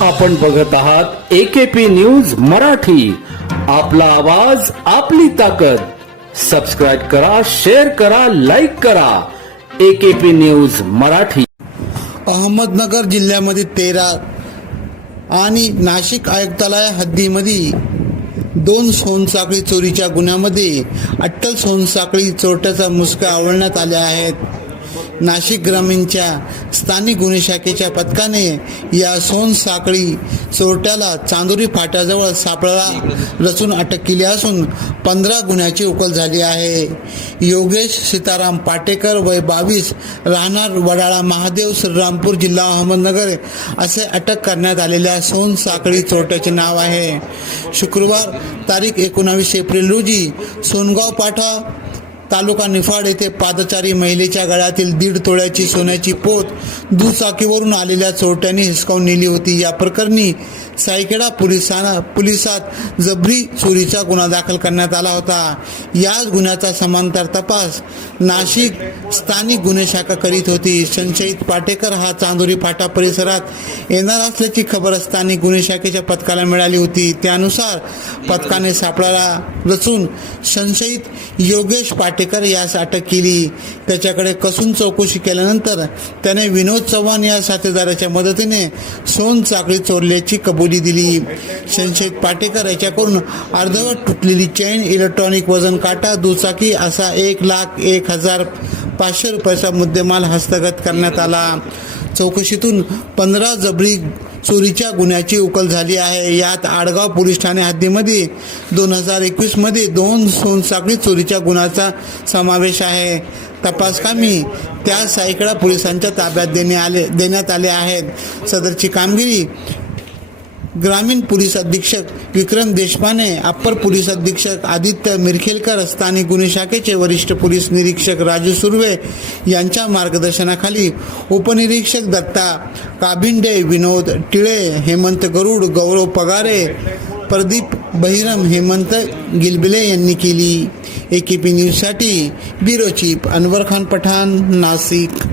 आपण बघत आहात एकेपी न्यूज मराठी. आपला आवाज आपली ताकद. सबस्क्राईब करा शेअर करा लाईक करा. AKP news Marathi. अहमदनगर जिल्ह्यामध्ये तेरा आणि नाशिक आयुक्तालय हद्दीमध्ये दोन सोनसाखळी चोरीच्या गुन्ह्यामध्ये अट्टल सोनसाखळी चोरट्याचा मुसका आवळण्यात आल्या आहेत. नाशिक ग्रामीणच्या स्थानिक गुन्हे शाखेच्या पथकाने या सोनसाखळी चोरट्याला चांदोरी फाट्याजवळ सापळा रचून अटक केली असून पंधरा गुन्ह्याची उकल झाली आहे. योगेश सीताराम पाटेकर वय बावीस राहणार वडाळा महादेव श्रीरामपूर जिल्हा अहमदनगर असे अटक करण्यात आलेल्या सोन साखळी चोरट्याचे नाव आहे. शुक्रवार तारीख एकोणावीस एप्रिल रोजी सोनगाव पाठा तालुका निफाड येथे पादचारी महिलेच्या गळ्यातील दीड तोळ्याची सोन्याची पोत दुचाकीवरून आलेल्या चोरट्यांनी हिसकावून नेली होती. या प्रकरणी सायकेडा पोलिसांना पोलिसात जबरी चोरीचा गुन्हा दाखल करण्यात आला होता. याच गुन्ह्याचा समांतर तपास नाशिक स्थानिक गुन्हे शाखा करीत होती. संशयित पाटेकर हा चांदोरी फाटा परिसरात येणार असल्याची खबर स्थानिक गुन्हे शाखेच्या पथकाला मिळाली होती. त्यानुसार पथकाने सापळाला रचून संशयित योगेश पाटेकर यास अटक केली. त्याच्याकडे कसून चौकशी केल्यानंतर त्याने विनोद चव्हाण या साथीदाराच्या मदतीने सोन चाकळी चोरल्याची कबूल दिली. संशयित पाटेकर याच्याकडून अर्धवट तुटलेली चैन इलेक्ट्रॉनिक वजन काटा दुचाकी असा एक लाख एक हजार पाचशे रुपयाचा मुद्देमाल हस्तगत करण्यात आला. चौकशीतून पंधरा जबरी चोरीच्या गुन्ह्याची उकल झाली आहे. यात आडगाव पोलीस ठाणे हद्दीमध्ये दोन हजार एकवीसमध्ये दोन सोनसाखळी चोरीच्या गुन्ह्याचा समावेश आहे. तपासकामी त्या सायकडा पोलिसांच्या ताब्यात देणे आले देण्यात आले आहेत. सदरची कामगिरी ग्रामीण पोलीस अधीक्षक विक्रम देशपांडे अप्पर पोलीस अधीक्षक आदित्य मिरखेलकर स्थानिक गुन्हे शाखेचे वरिष्ठ पोलीस निरीक्षक राजू सुर्वे यांच्या मार्गदर्शनाखाली उपनिरीक्षक दत्ता काबिंडे विनोद टिळे हेमंत गरुड गौरव पगारे प्रदीप बहिरम हेमंत गिलबिले यांनी केली. ए के पी न्यूजसाठी ब्युरो चीफ अनवर खान पठाण नाशिक.